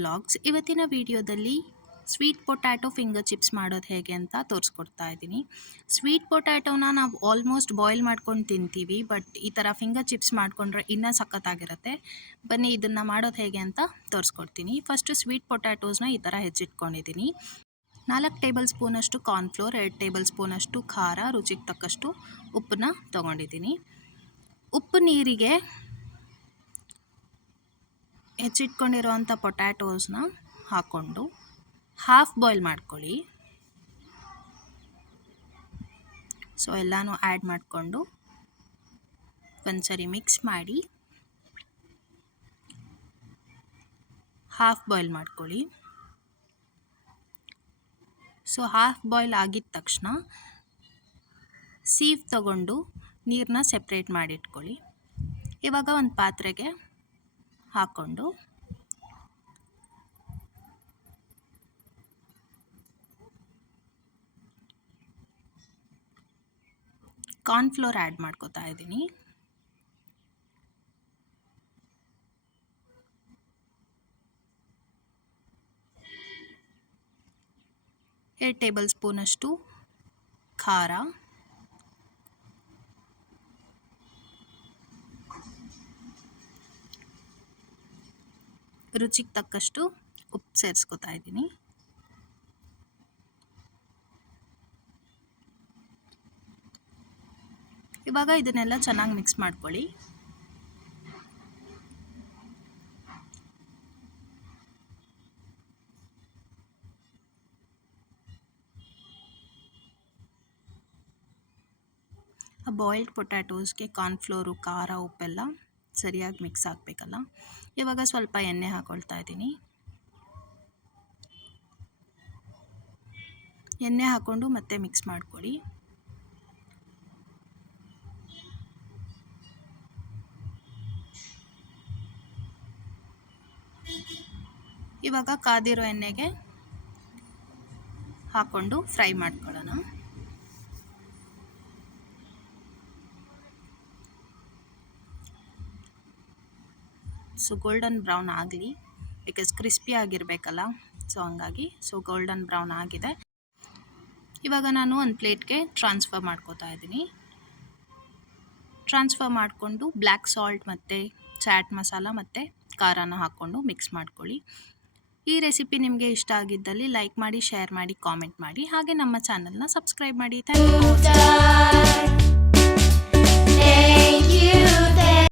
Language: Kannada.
ವ್ಲಾಗ್ಸ್. ಇವತ್ತಿನ ವಿಡಿಯೋದಲ್ಲಿ ಸ್ವೀಟ್ ಪೊಟ್ಯಾಟೊ ಫಿಂಗರ್ ಚಿಪ್ಸ್ ಮಾಡೋದು ಹೇಗೆ ಅಂತ ತೋರಿಸ್ಕೊಡ್ತಾ ಇದ್ದೀನಿ. ಸ್ವೀಟ್ ಪೊಟ್ಯಾಟೊನ ನಾವು ಆಲ್ಮೋಸ್ಟ್ ಬಾಯ್ಲ್ ಮಾಡ್ಕೊಂಡು ತಿಂತೀವಿ, ಬಟ್ ಈ ಥರ ಫಿಂಗರ್ ಚಿಪ್ಸ್ ಮಾಡಿಕೊಂಡ್ರೆ ಇನ್ನೂ ಸಖತ್ತಾಗಿರುತ್ತೆ. ಬನ್ನಿ ಇದನ್ನು ಮಾಡೋದು ಹೇಗೆ ಅಂತ ತೋರಿಸ್ಕೊಡ್ತೀನಿ. ಫಸ್ಟು ಸ್ವೀಟ್ ಪೊಟ್ಯಾಟೋಸ್ನ ಈ ಥರ ಹೆಚ್ಚಿಟ್ಕೊಂಡಿದ್ದೀನಿ. 4 ಟೇಬಲ್ ಸ್ಪೂನಷ್ಟು ಕಾರ್ನ್ಫ್ಲೋರ್, 2 ಟೇಬಲ್ ಸ್ಪೂನಷ್ಟು ಖಾರ, ರುಚಿಗೆ ತಕ್ಕಷ್ಟು ಉಪ್ಪನ್ನ ತೊಗೊಂಡಿದ್ದೀನಿ. ಉಪ್ಪು ನೀರಿಗೆ ಹೆಚ್ಚಿಟ್ಕೊಂಡಿರೋವಂಥ ಪೊಟ್ಯಾಟೋಸ್ನ ಹಾಕ್ಕೊಂಡು ಹಾಫ್ ಬಾಯ್ಲ್ ಮಾಡ್ಕೊಳ್ಳಿ. ಸೊ ಎಲ್ಲನೂ ಆ್ಯಡ್ ಮಾಡಿಕೊಂಡು ಒಂದ್ಸರಿ ಮಿಕ್ಸ್ ಮಾಡಿ ಹಾಫ್ ಬಾಯ್ಲ್ ಮಾಡ್ಕೊಳ್ಳಿ. ಸೊ ಹಾಫ್ ಬಾಯ್ಲ್ ಆಗಿದ ತಕ್ಷಣ ಸೀವ್ ತಗೊಂಡು ನೀರನ್ನ ಸೆಪ್ರೇಟ್ ಮಾಡಿಟ್ಕೊಳ್ಳಿ. ಇವಾಗ ಒಂದು ಪಾತ್ರೆಗೆ ಹಾಕ್ಕೊಂಡು ಕಾರ್ನ್ಫ್ಲೋರ್ ಆ್ಯಡ್ ಮಾಡ್ಕೋತಾ ಇದ್ದೀನಿ. ಎರಡು ಟೇಬಲ್ ಸ್ಪೂನಷ್ಟು ಖಾರ, ರುಚಿಗೆ ತಕ್ಕಷ್ಟು ಉಪ್ಪು ಸೇರಿಸ್ಕೊತಾ ಇದ್ದೀನಿ. ಇವಾಗ ಇದನ್ನೆಲ್ಲ ಚೆನ್ನಾಗಿ ಮಿಕ್ಸ್ ಮಾಡ್ಕೊಳ್ಳಿ. ಆ ಬಾಯ್ಲ್ಡ್ ಪೊಟ್ಯಾಟೋಸ್ಗೆ ಕಾರ್ನ್ಫ್ಲೋರು, ಖಾರ, ಉಪ್ಪೆಲ್ಲ ಸರಿಯಾಗಿ ಮಿಕ್ಸ್ ಆಗಬೇಕಲ್ಲ. ಇವಾಗ ಸ್ವಲ್ಪ ಎಣ್ಣೆ ಹಾಕ್ಕೊಳ್ತಾ ಇದ್ದೀನಿ. ಎಣ್ಣೆ ಹಾಕ್ಕೊಂಡು ಮತ್ತೆ ಮಿಕ್ಸ್ ಮಾಡ್ಕೊಳ್ಳಿ. ಇವಾಗ ಕಾದಿರೋ ಎಣ್ಣೆಗೆ ಹಾಕ್ಕೊಂಡು ಫ್ರೈ ಮಾಡ್ಕೊಳ್ಳೋಣ. ಸೊ ಗೋಲ್ಡನ್ ಬ್ರೌನ್ ಆಗಲಿ, ಬಿಕಾಸ್ ಕ್ರಿಸ್ಪಿ ಆಗಿರಬೇಕಲ್ಲ, ಸೊ ಹಂಗಾಗಿ. ಸೊ ಗೋಲ್ಡನ್ ಬ್ರೌನ್ ಆಗಿದೆ. ಇವಾಗ ನಾನು ಒಂದು ಪ್ಲೇಟ್ಗೆ ಟ್ರಾನ್ಸ್ಫರ್ ಮಾಡ್ಕೋತಾ ಇದ್ದೀನಿ. ಟ್ರಾನ್ಸ್ಫರ್ ಮಾಡಿಕೊಂಡು ಬ್ಲ್ಯಾಕ್ ಸಾಲ್ಟ್ ಮತ್ತು ಚಾಟ್ ಮಸಾಲ ಮತ್ತು ಖಾರನ ಹಾಕ್ಕೊಂಡು ಮಿಕ್ಸ್ ಮಾಡ್ಕೊಳ್ಳಿ. ಈ ರೆಸಿಪಿ ನಿಮಗೆ ಇಷ್ಟ ಆಗಿದ್ದಲ್ಲಿ ಲೈಕ್ ಮಾಡಿ, ಶೇರ್ ಮಾಡಿ, ಕಾಮೆಂಟ್ ಮಾಡಿ, ಹಾಗೆ ನಮ್ಮ ಚಾನಲ್ನ ಸಬ್ಸ್ಕ್ರೈಬ್ ಮಾಡಿ. Thank you.